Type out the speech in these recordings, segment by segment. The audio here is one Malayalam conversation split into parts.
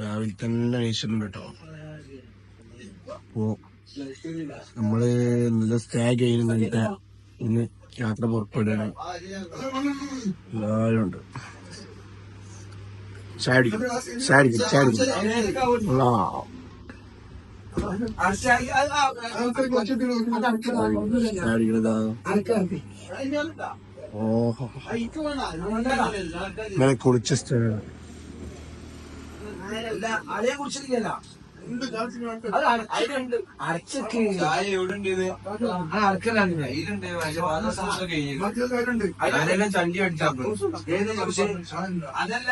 രാവിലെ തന്നെ വീശുന്നുണ്ട് കേട്ടോ. അപ്പോ നമ്മൾ നല്ല സ്റ്റേ ചെയ്യുന്നുണ്ട് ഇന്ന് യാത്ര പുറപ്പെടുകയാണ്. എല്ലാവരും ഉണ്ട്. ചായ അടിക്കും ചായ അടിക്കും ചായ അടിക്കും ആ ഓഹോ. കുളിച്ച കുളിച്ച സ്റ്റേ അതേ കുടിച്ചിരിക്കല്ല അരച്ചൊക്കെ അതെല്ലാം ചണ്ടി അടിച്ചാ അതല്ല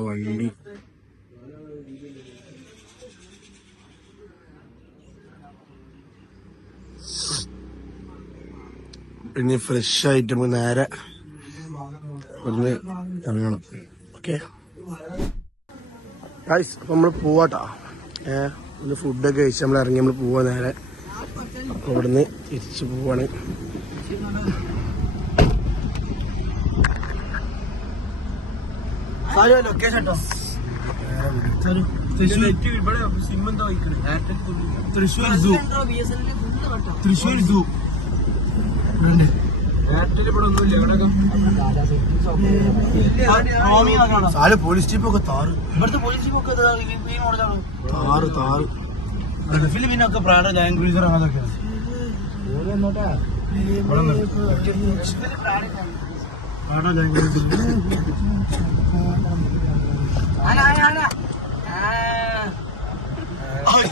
വണ്ടി ഇനി ഫ്രഷ് ആയിട്ട് നമുക്ക് നേരെ ഒന്ന് ഇറങ്ങണം. ഓക്കെ ഗൈസ് അപ്പൊ നമ്മൾ പോവാട്ടാ. ഏ ഒന്ന് ഫുഡൊക്കെ കഴിച്ച് നമ്മൾ ഇറങ്ങി നമ്മൾ പോവാ നേരെ. അപ്പൊ ഇവിടുന്ന് തിരിച്ച് പോവാണ്. Location Thrissur. Zoo Thrissur zoo സാൽ പോലീസ് ജീപ്പൊക്കെ താറ്. ഇവിടുത്തെ പോലീസ് മോഡലാണ് താറ് താറ്. ഫിലിമിനൊക്കെ പ്രാണ ക്രൂസർ അതൊക്കെ.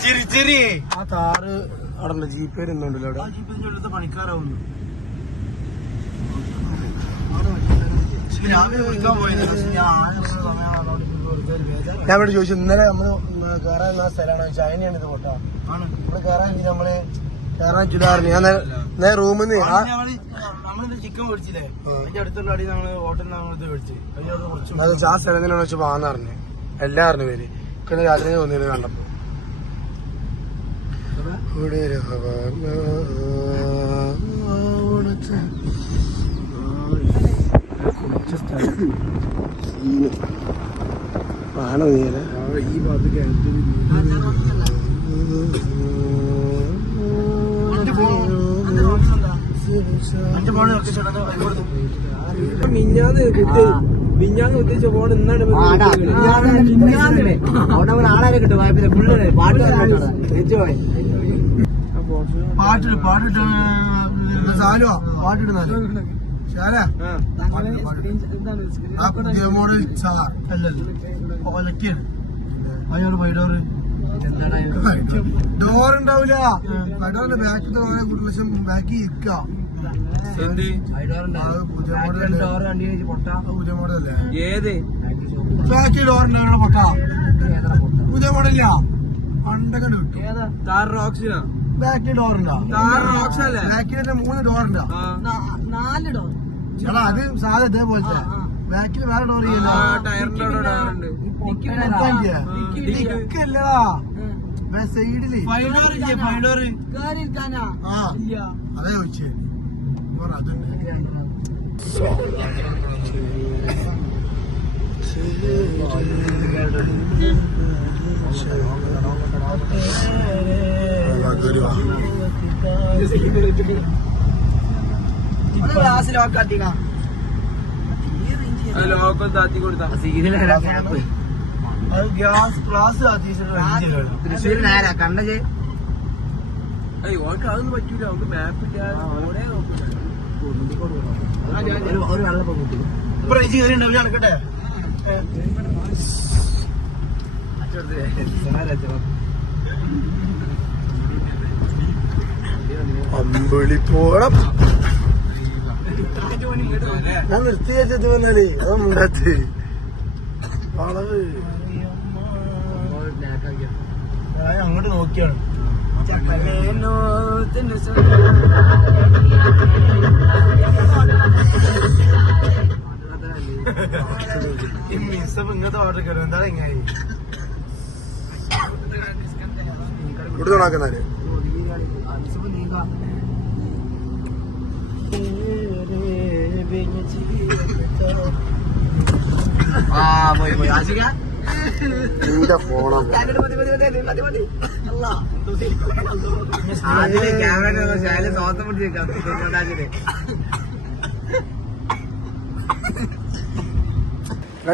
ചെറി ചെറി ആ താറ്. അവിടെ ഉണ്ട് ജീപ്പ് വരുന്നുണ്ടല്ലോ അവിടെ. പണിക്കാരാവുന്നു ഞാൻ ഇവിടെ ചോദിച്ചു ഇന്നലെ നമ്മൾ കയറാൻ ആ സ്ഥലമാണ് ചൈനയാണ് ഇത് കൊട്ടാ നമ്മൾ കയറാൻ നമ്മൾ കയറാൻ ചുടാറിന് ഞാൻ നേരെ റൂമിൽ നിന്ന് നമ്മളിത് ചിക്കൻ മേടിച്ചില്ലേ അതിന്റെ അടുത്തുള്ള അടി നമ്മൾ ഹോട്ടലിൽ നമ്മളിത് മേടിച്ചു അതിന് കുറച്ച് അത് ആ സ്ഥലം തന്നെയാണ് വെച്ച് പോകാന്ന് എല്ലാം എല്ലാറിന് പേര് പിന്നെ രാത്രി തോന്നിയത് കണ്ടപ്പോ ഇവിടെ ഒരു ഹവാന ഓണത്തെ കുളിച്ച സ്ഥലം. സീന്. ആണോ നീല ഈ ഭാഗത്തേക്ക് മിഞ്ഞാന്ന് കുട്ടി മിഞ്ഞാന്ന് ഉദ്ദേശിച്ച ഫോൺ ഇന്നാണ് അവിടെ ഒരാളെ കിട്ടും പാട്ട് പാട്ടിട്ട് പാട്ടിട്ട് സാലുവാ പാട്ടിട്ട് പുതിയ മോഡൽ ചാർ അല്ലല്ലോ. ഡോർ ഉണ്ടാവില്ല വൈഡോറിന്റെ ബാക്കിൽ വശം ബാക്കി ഇരിക്കാം. പുതിയ മോഡലല്ലേ? ബാക്കി പൊട്ട. പുതിയ മോഡലില്ല. പണ്ടൊക്കെ കിട്ടും. ബാക്കി ഡോർ ബാക്കിൽ തന്നെ മൂന്ന് ഡോർ. നാല് ഡോർ ചേട്ടാ അത് സാധനം ഇതേപോലത്തെ. ബാക്കിൽ വേറെ ഡോർ ഡിക്കല്ലടാ സൈഡിൽ അതെ ചോദിച്ചേ. അതുണ്ട് ഗ്ലാസ് ലോക്ക് ആ ലോക്കൊന്ന് താത്തി കൊടുത്താ അത് ഗ്യാസ് ക്ലാസ് തൃശ്ശൂർ നേരാ കണ്ടേ അയ്യോ ഓൾക്ക് അതൊന്നും പറ്റൂല. അവൾക്ക് മാപ്പ് ഇല്ല ഓടെ ഒരു വെള്ളം പൊങ്ങിട്ട് ഉണ്ടാവില്ല നടക്കട്ടെ? അമ്പിളിപ്പോളം ഞാൻ നിർത്തി വെച്ചത് വന്നാലേ അതുണ്ടാത്ത് വളവ്. ഞാൻ അങ്ങോട്ട് നോക്കിയാണ്. ഇങ്ങനത്തെ ഓർഡർ കയറും എന്താണ് ഇങ്ങനെ? ഇവിടെ നോക്കുന്നാൽ എന്റെ ഫോണാ. ആദ്യമേ ക്യാമറ ശാല സ്വാസം പിടിച്ചേക്കാം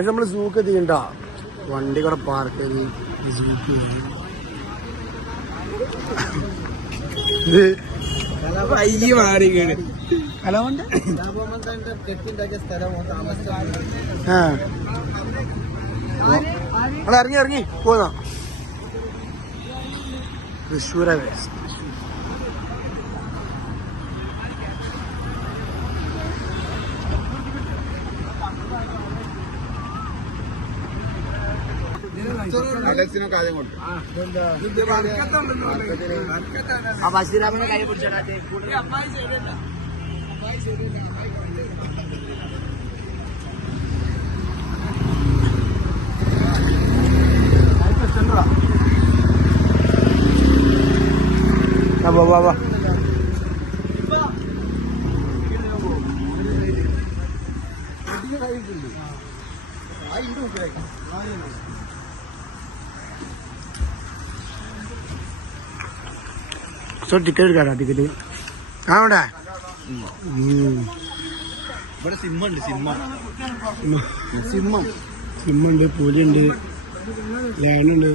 നമ്മൾ സൂക്ക് എത്തിക്കണ്ട വണ്ടി കൂടെ പാർക്ക് ചെയ്ത് സൂക്ക് ഇത് വൈകി മാറി കലവണ്ട ആ. ഇറങ്ങി ഇറങ്ങി. പോന്നാ. തൃശ്ശൂര വേസ്റ്റ് ആ ബഷീറാമിനെ കൈ പിടിച്ചോടാ വാ വാ വാ സോ ടിക്കറ്റ് എടുക്കാടാ ടിക്കറ്റ് ആ അവിടെ ഇവിടെ സിമ്മുണ്ട് സിമ്മ സിമ്മം സിമ്മുണ്ട് പുലിയുണ്ട് ലയനുണ്ട്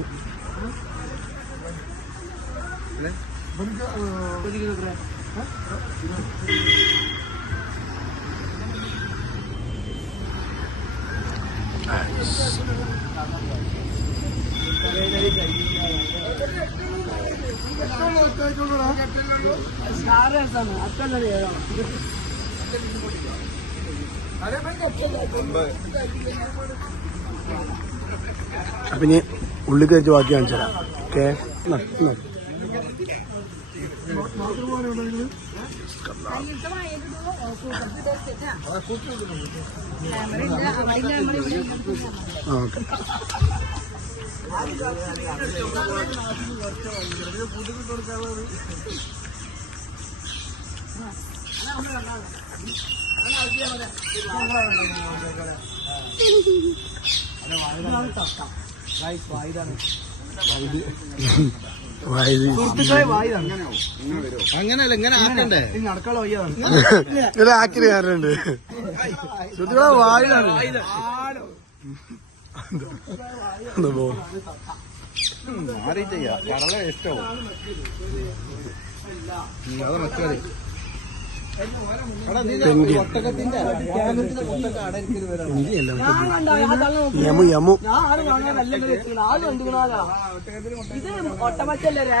അപ്പൊ ഇനി ഉള്ളിൽ കയറ്റി ബാക്കി കാണിച്ചു തരാം. ഓക്കെ? ഓക്കെ. വൈദ്യുതി അങ്ങനെയല്ല ഇങ്ങനെ ആക്കണ്ടേ? ഇങ്ങനെ ആക്കിന് കാരണുണ്ട് ശ്രുതികളെ വായിലാണ്. എന്താ പോ മാറി ചെയ്യാ കടല ഇഷ്ടവും അത് മറ്റേ യമു യമു. ഇത് ഒട്ടമറ്റല്ലേ റിയ?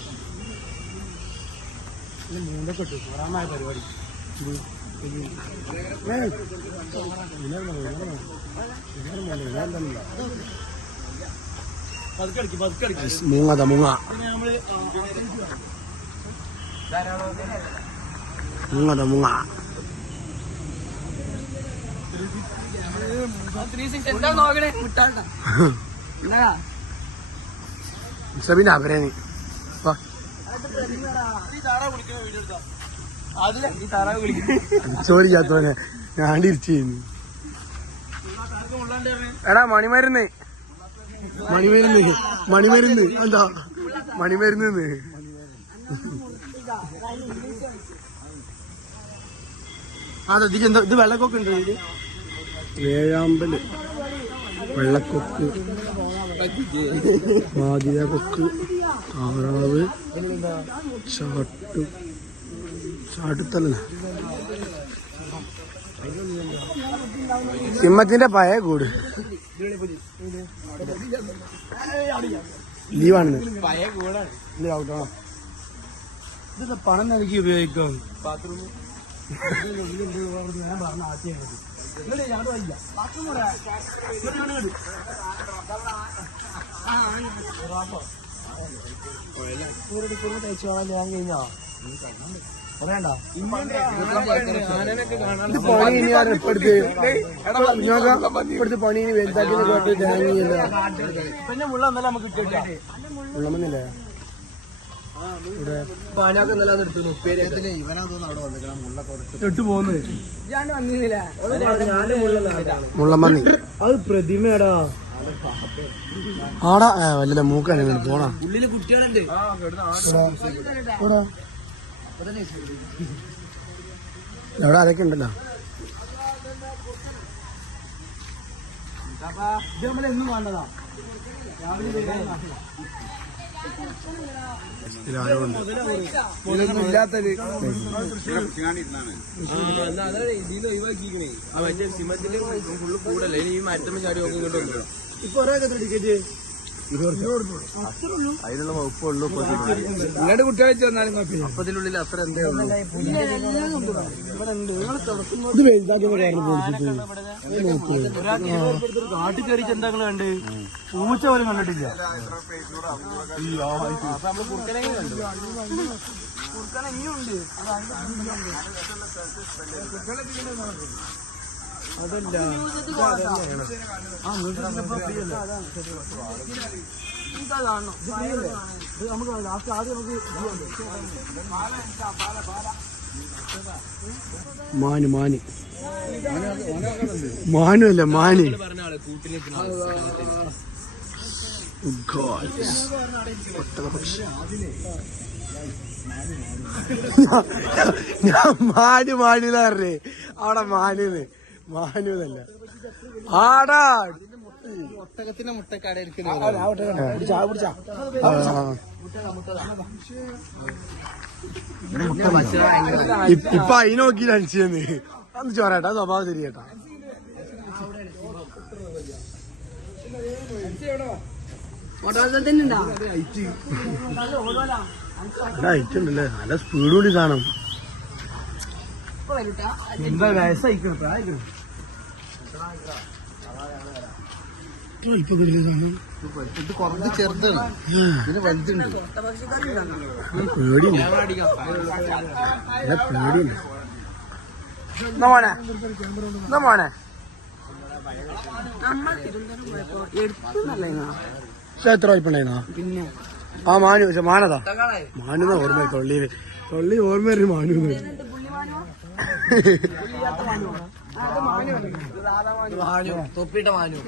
പരിപാടി മൂങ്ങത മൂങ്ങ മൂങ്ങത മൂങ്ങ എന്താ? നോക്കണേ സബിന ചോദിക്കാത്തവനെ. ഞാൻ തിരിച്ചു ചെയ്യുന്നു. എടാ മണിമരുന്ന്. മണിമരുന്ന്. മണിമരുന്ന്. എന്താ? മണിമരുന്ന് അതെ ഇതിക്ക് എന്താ ഇത് വെള്ളക്കൊക്കെ ഉണ്ട് ഏഴാമ്പൽ വെള്ളക്കൊക്ക്. മാതിര കൊക്ക് താറാവ് ചാട്ടു ചാട്ടുത്തല്ല സിംഹത്തിന്റെ പഴയ കൂട്. ലീവാണ് പണം നൽകി ഉപയോഗിക്കാം? ഞാൻ പറഞ്ഞ എന്നിട്ട് ഞാൻ വയ്യ പണി ഇനി ആരും പണി ഇനി വലുതാക്കി കേട്ട് ഉള്ളമെന്നില്ലേ ഇയാണ്ട് വന്നില്ല മുള്ളമ്മന്നി അത് പ്രതിമയാടാ ആടാ വല്ല മൂക്കാണ് പോണാ ഉള്ളിൽ കുട്ടികളുണ്ട്. എവിടെ ആരൊക്കെ ഉണ്ടല്ലോ? ഇത് നമ്മൾ എന്നും വേണ്ടതാ ഇതൊന്നും ഇല്ലാത്തത് അതാണ് ഇതിന്ന് ഒഴിവാക്കിക്കണേ സിമന്റിന്റെ ഫുള്ള് കൂടല്ലേ? ഇനി ഈ മരത്തമ്മ ചാടി നോക്കി ഇങ്ങോട്ട് ഇപ്പൊ ഒരേ ടിക്കറ്റ് അതിനുള്ള വകുപ്പുള്ളൂ നിങ്ങളുടെ കുട്ടികളെ ചെന്നാലും കുഴപ്പമില്ല. അപ്പത്തിനുള്ളിൽ അത്ര എന്തേ ഉള്ളൂ. കാട്ടിൽ കയറി ചെന്താക്കൾ കണ്ട് പൂച്ച പോലും കണ്ടിട്ടില്ല. നമുക്ക് ലാസ്റ്റ് ആദ്യം നമുക്ക് മാന്. മാന് മാനു. അല്ല മാന്. ഒട്ടകപക്ഷി. ഞാൻ മാനു മാനു പറഞ്ഞേ. അവിടെ മാനുന്ന് മാനു എന്നല്ല ആടാ. ഒട്ടകത്തിന്റെ മുട്ടക്കാട ഇപ്പൊ അയി നോക്കി അടിച്ചെന്ന് അന്ന് ചോരാട്ടാ സ്വഭാവം ശരിയേട്ടാ. തന്നെ ഉണ്ടാ? അയച്ചുണ്ടല്ലേ നല്ല സ്പീഡ് കൂടി കാണും. ഇപ്പൊ വരൂട്ടാ എന്താ. ഇത് കുറച്ച് ചെറുതാണ്. ഇതിന് വലുതുണ്ട്. മോനെ? എത്ര വായ്പണ്ടായിരുന്നാ പിന്നെ. ആ മാനു മാനതാ? മാനുന്ന ഓർമ്മ തൊള്ളി തൊള്ളി ഓർമ്മ മാനു തൊപ്പിട്ട മാനു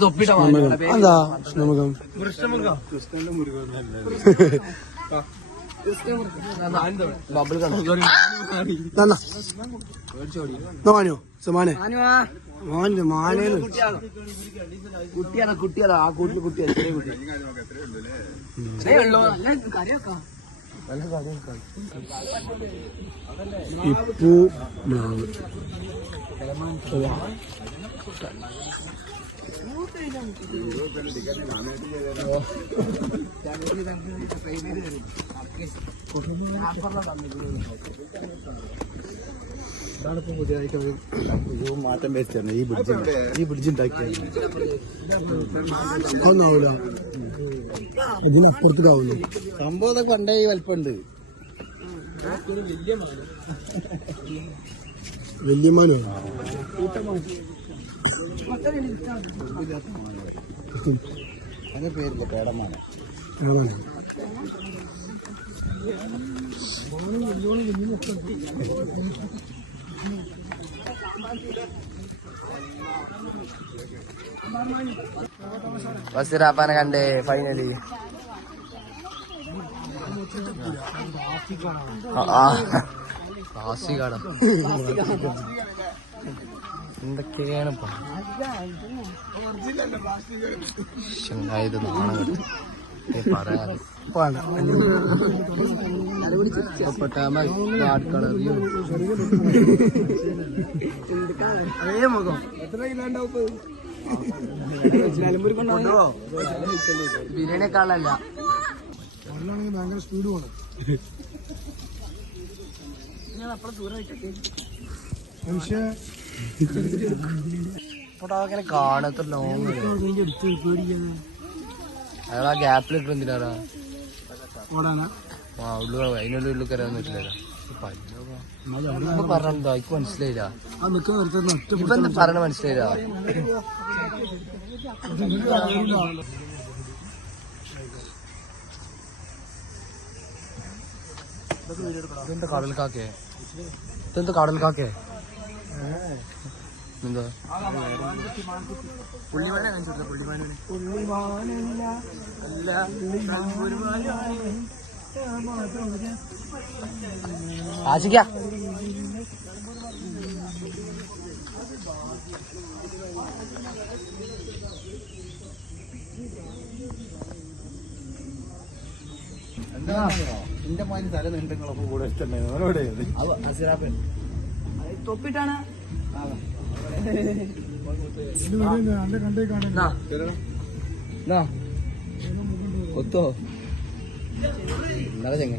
തൊപ്പിട്ട ബബിൾ മാനുവാ മാനില്ല കുട്ടിയാണ് കുട്ടിയാണോ കുട്ടിയാണോ ആ കൂട്ടിൽ കുട്ടിയാ ചെറിയ കുട്ടി നല്ല പുതിയതായിട്ട് ഒരു മാറ്റം വരുത്താണ് ഈ ബ്രിഡ്ജ് ഈ ബ്രിഡ്ജ് ഉണ്ടാക്കിയത് ഒന്നാവൂല ഇതിനപ്പുറത്തേക്കാവുന്നു സംഭവം ഇതൊക്കെ പണ്ടേ ഈ വലിപ്പമുണ്ട്. വലിയ മാനോ അതിന്റെ പേരില്ല പേടമാണ് അതാണ് ബസ്സിറാപ്പാനെ കണ്ടേ ഫൈനലി എന്തൊക്കെയാണ് ഇപ്പൊ? ഇത് നാണം കെട്ടു. അതേ മുഖം എത്ര ബിരിയാണിയെക്കാളല്ല ഭയങ്കര സ്പീഡ് പോകണം പക്ഷേ അങ്ങനെ കാണത്ത ലോങ് അയാൾ ആ ഗ്യാപ്പിൽ ഇട്ട് എന്തിനാടാ അതിനുള്ള ആ ഉള്ളു അതിനുള്ളിൽ ഉള്ളിൽ കയറാന്ന് പറ്റില്ല പറഞ്ഞെന്താ എനിക്ക് മനസ്സിലായില്ല. ഇപ്പൊ എന്താ പറഞ്ഞ മനസ്സിലായില്ല. ഇതെന്താ കടൽ കാക്കേ ഇതെന്താ കടൽ കാക്കേ എന്താ? പുള്ളിമാനെ കാണിച്ചിട്ടില്ല പുള്ളിമാനെ? ആശിക്ക. എന്റെ മോന് തല നീണ്ടങ്ങളൊക്കെ കൂടെ ഇഷ്ടണ്ടായിരുന്നു തൊപ്പിട്ടാണ്. ഒത്തോ നല്ല ചെങ്ങ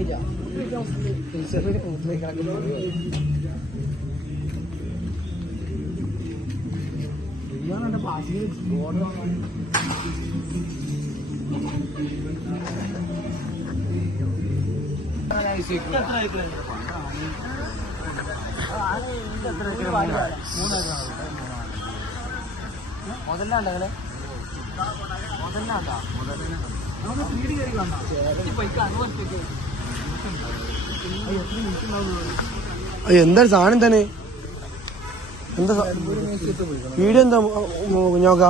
ഞാൻ എന്റെ കണ്ടേ കാണാൻ ഒത്തോ ഇന്നലെ ചെങ്ങ മുതലാണ്ടങ്ങളെ മുതലാണ്ടാ എന്താ സാധനം തന്നെ എന്താ വീട് വീഡിയോ എന്താ കുഞ്ഞോക്ക?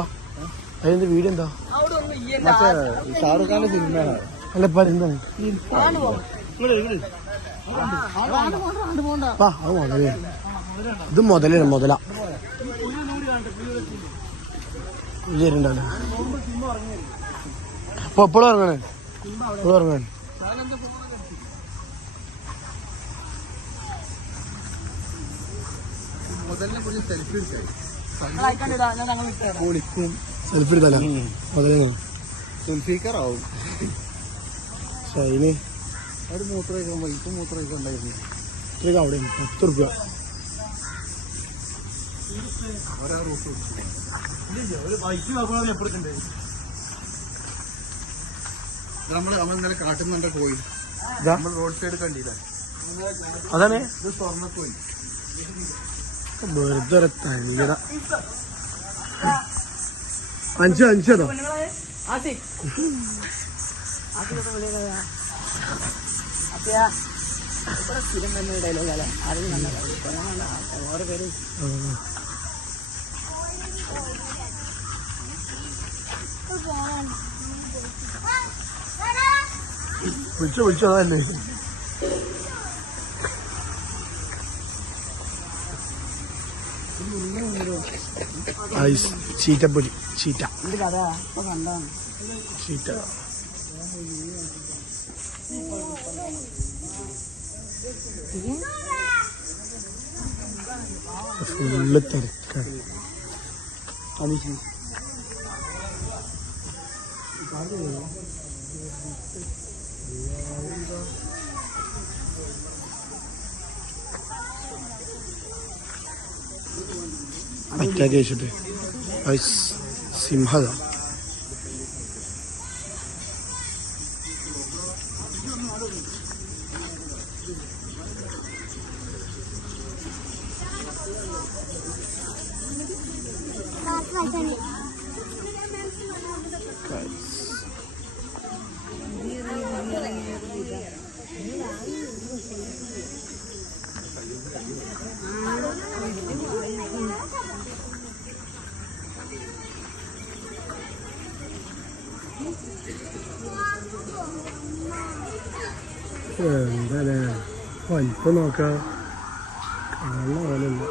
അതിന്റെ വീഡിയോ എന്താ? അവിടെ ഒന്നും ഇയ്യല്ല ഷാറുഖ് ഖാന്റെ സിനിമയാണ്. അല്ല ഇപ്പൊ എന്താണ് വാ അത് മുതലേ. ഇത് മുതലാണ് മുതല. ഇല്ലണ്ടല്ലോ അപ്പൊ എപ്പോഴും ഇറങ്ങണേ എപ്പോഴും സെൽഫി എടുത്തല്ല മുതലേ സുൽഫീക്കറാവും പക്ഷെ ഒരു മൂത്രമൊഴിക്കാൻ ഇപ്പൊ മൂത്രമൊഴിക്കാൻ ഉണ്ടായിരുന്നു. ഇത്രയൊക്കെ അവിടെ പത്ത് റുപ്യ. നമ്മൾ നമ്മൾ ഇന്നലെ കാട്ടുന്നുണ്ട് കോഴി. ഇതാ. നമ്മൾ റോഡ് സൈഡ് കണ്ടില്ല? അതാണ്. ഇത് സ്വർണക്കോഴി. വെറുതെ ഒരു തനിയട അഞ്ച് അഞ്ചതോ അപ്പയാ ഇവിടെ സ്ഥിരം തന്നെ ഡയലോഗ് അല്ല ആരും നല്ല ഓരോ പേര്. വിളിച്ചോ വിളിച്ചോ അതല്ലേ ചീറ്റപ്പൊരി ചീറ്റ. ചീറ്റ. ഫുള്ള് തിരക്കാണ് അറ്റാക്ക് കഴിച്ചിട്ട് ഐസ് സിംഹത എന്താ വലിപ്പം നോക്ക കാണുന്ന പോലെയല്ല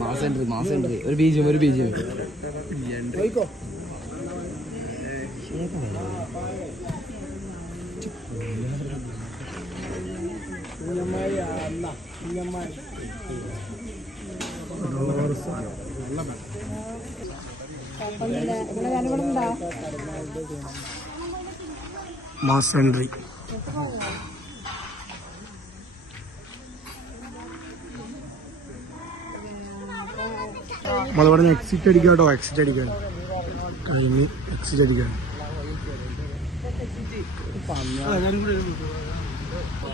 മാസം ഉണ്ട് മാസം ഉണ്ട് ഒരു ബീജം ഒരു ബീജം പോയിക്കോ മാസ് എൻട്രി പറഞ്ഞ എക്സിറ്റ് അടിക്കാം കേട്ടോ. എക്സിറ്റ് അടിക്കാൻ കഴിഞ്ഞ് എക്സിറ്റ് അടിക്കാൻ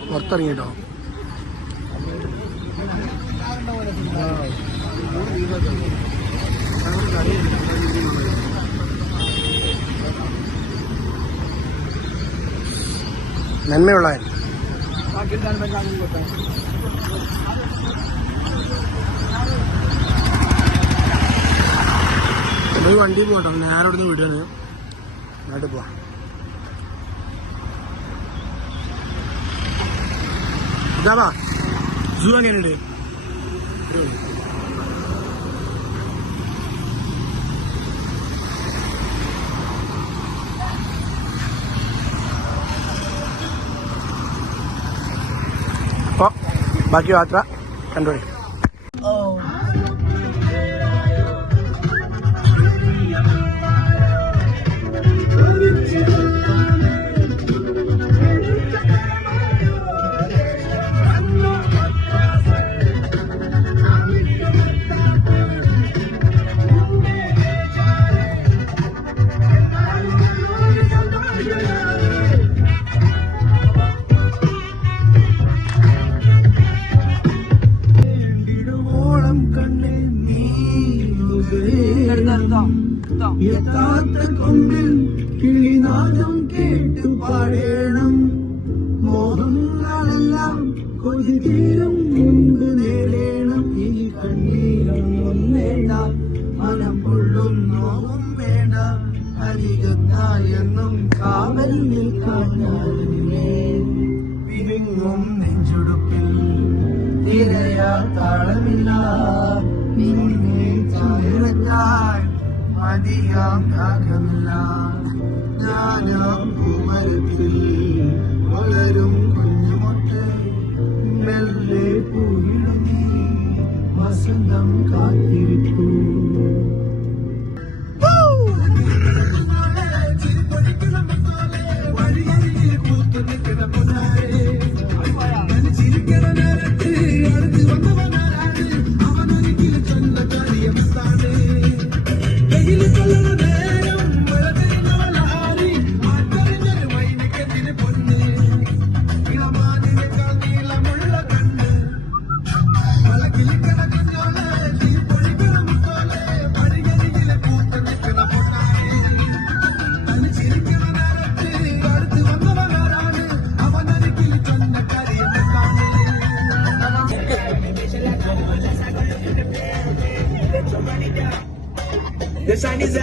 പുറത്തിറങ്ങി കേട്ടോ. നന്മയുള്ളവൻ. ഒരു വണ്ടി പോകട്ടോ. നേരെ നിന്ന് വിടുകയാണ് നാട്ടിൽ പോവാം. ഇതാവാ സൂ എങ്ങനെയുണ്ട് അപ്പോൾ ബാക്കി യാത്ര എത്താത്ത കൊമ്പിൽ കിളിനാദം കേട്ടു പാടേണം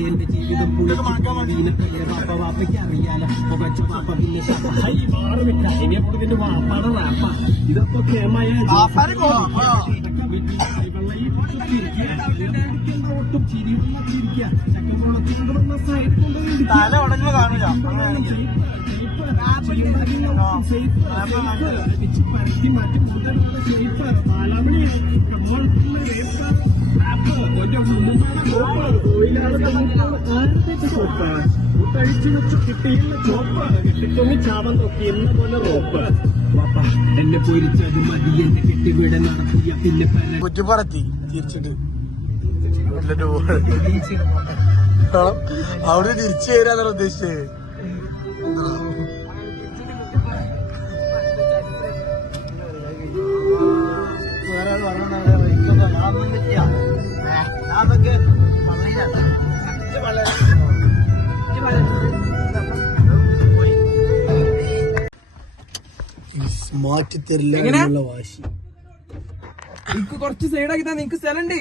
എന്റെ ജീവിതം വാപ്പയ്ക്ക് അറിയാലോ. പുകച്ച വാപ്പ പിന്നെ സഹായി മാറുമില്ല ഇനി ഇതിന്റെ വാപ്പാടെ റാപ്പ? ഇതൊക്കെ കേമായ തല ഉടഞ്ഞു കാണൂല ചാവൻ എന്ന പോലെ എന്നെ എന്നെ പിന്നെ അവിടെ തിരിച്ചു തരാന്നാണ് ഉദ്ദേശിച്ചത്. മാറ്റിത്തരില്ല എങ്ങനെ? എന്നുള്ള വാശി. എനിക്ക് കുറച്ച് സൈഡാക്കി തന്നെ നിനക്ക് സ്ഥലമുണ്ട്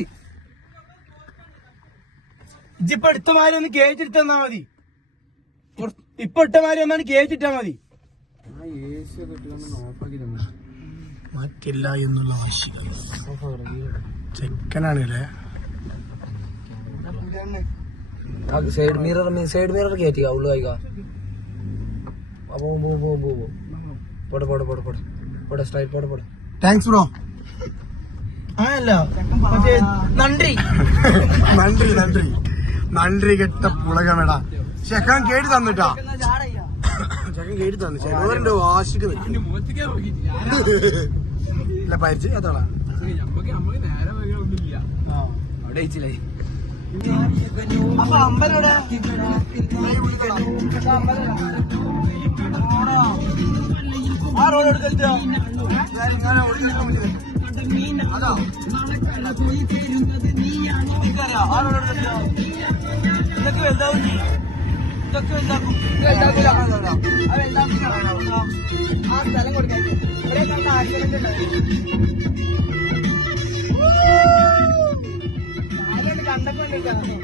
ഇജിപ്പൊ എടുത്ത മാതിരി ഒന്ന് കേറ്റിട്ട് തന്നാ മതി. ഇപ്പൊ ഇട്ട മാതിരി ഒന്നാണ് കേറ്റിട്ടാ മതി. മാറ്റില്ല എന്നുള്ള വാശി. ചെക്കനാണല്ലേ സൈഡ് മിറർ സൈഡ് മിറർ കയറ്റി ഉള്ളു കായിക പോവും പോവും പോവും പോവും പോട്ടെ പോട്ടെ പോട്ടെ പോട്ടെ പോടെ സ്ട്രൈറ്റ് പോടെ പോടെ. താങ്ക്സ് ബ്രോ ആ അല്ല. മറ്റേ നന്ദി നന്ദി നന്ദി നന്ദി കെട്ട പുളകമേടാ. ചെക്കൻ കേടി തന്നിട്ടാ. ചെക്കൻ കേടി തന്നു. ചെക്കവറിന്റെ വാശിക്ക് ഇല്ല പരിചയ അതാളാ അവിടെ അയച്ചില്ലേ അപ്പൊ അമ്പലവിടെ അമ്പലം ആ റോഡ് എടുക്കട്ടോ എനിക്കറിയാം ആ റോഡ് എടുക്കട്ടോ ഇതൊക്കെ വലുതാവും. ഇതൊക്കെ വലുതാക്കും അത്. ആ സ്ഥലം കൊടുക്കാൻ ആക്സിഡന്റ് ഉണ്ടായി കണ്ടൊക്കെ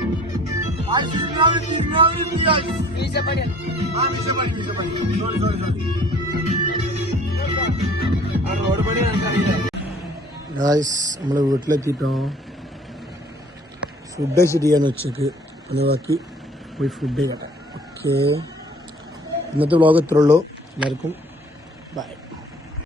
വീശപ്പണിയാണ് റോഡ് പണി നമുക്കറിയില്ല ഗായ്സ് നമ്മൾ വീട്ടിലെത്തിട്ടോ ഫുഡ് ശരിയാന്ന് ഉച്ചയ്ക്ക് ഒന്ന് ബാക്കി പോയി ഫുഡ് കഴിക്കട്ടെ. ഓക്കെ ഇന്നത്തെ വ്ളോഗ് ഇത്രേ ഉള്ളൂ. എല്ലാവർക്കും ബൈ